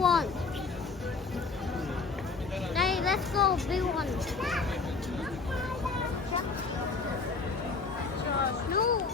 one. Hey, let's go, big one. No.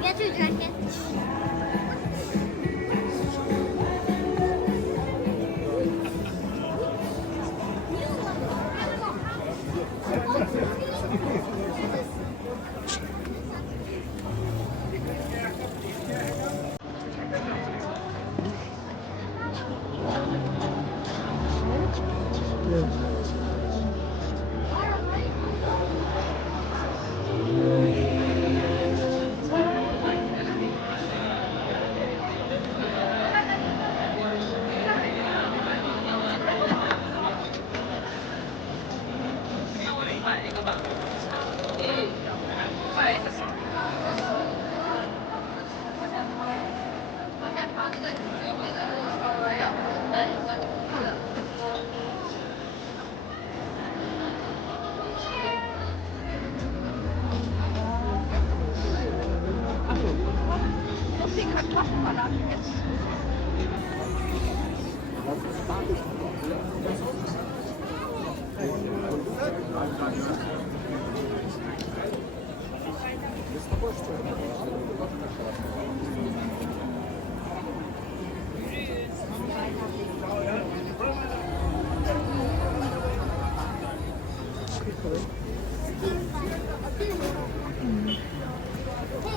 Get your jacket.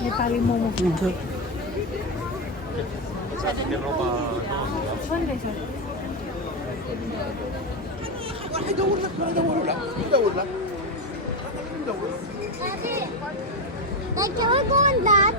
Ne parliamo molto. Che roba. واحد يدور لك ما يدور لك يدور لك يدور لك. Like, can we go in that?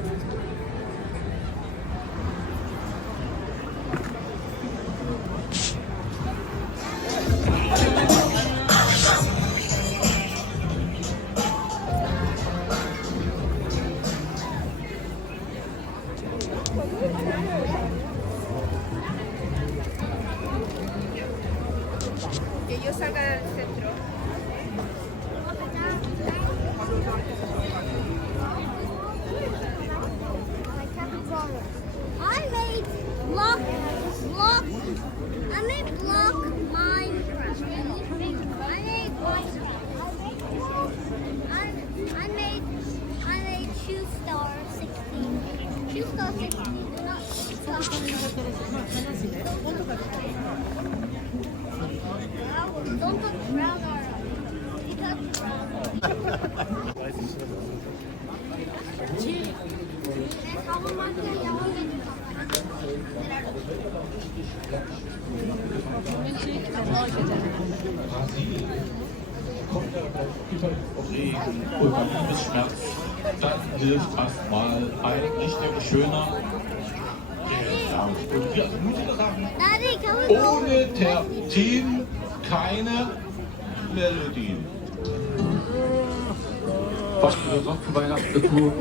Que yo salga del centro. I made block Minecraft. Oder Liebesschmerz, dann hilft erstmal ein richtig schöner Gesang. Und wir mutige Sachen. Daddy, can we go? Ohne Tertin keine Melodien. Was wir noch zu Weihnachten dazu?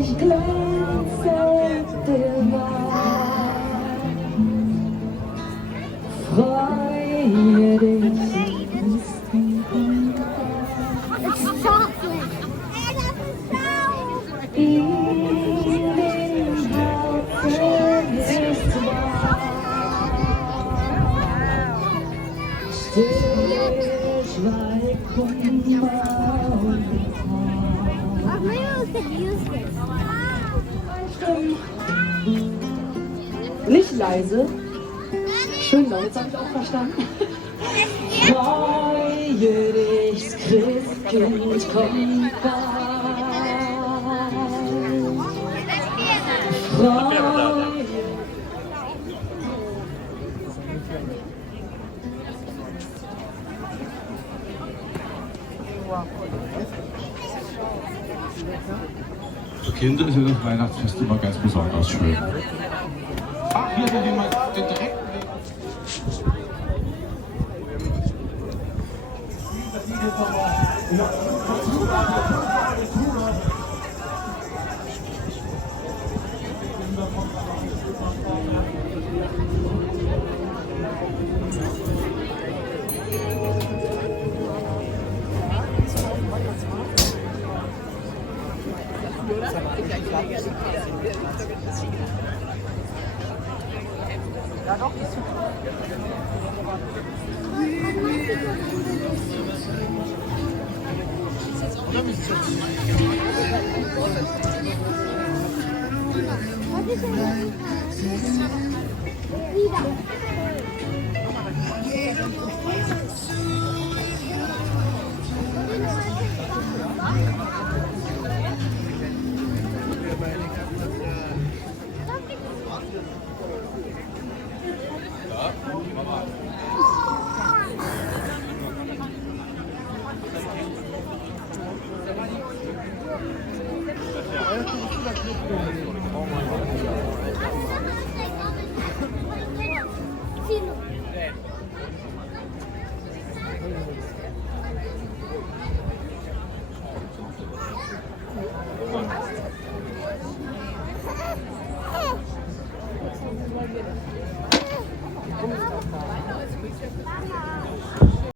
Ich glänzende freue dich. It's chocolate. And that's a sound. In den Herzen ist wahr. Still schweigt Kummer und Or maybe we could use this. nicht leise. Schön laut, habe ich auch verstanden. Freue dich, Christkind kommt bald. Freue Für Kinder ist ja das Weihnachtsfest immer ganz besonders schön. Ach, hier sind jemand den direkten Weg. What is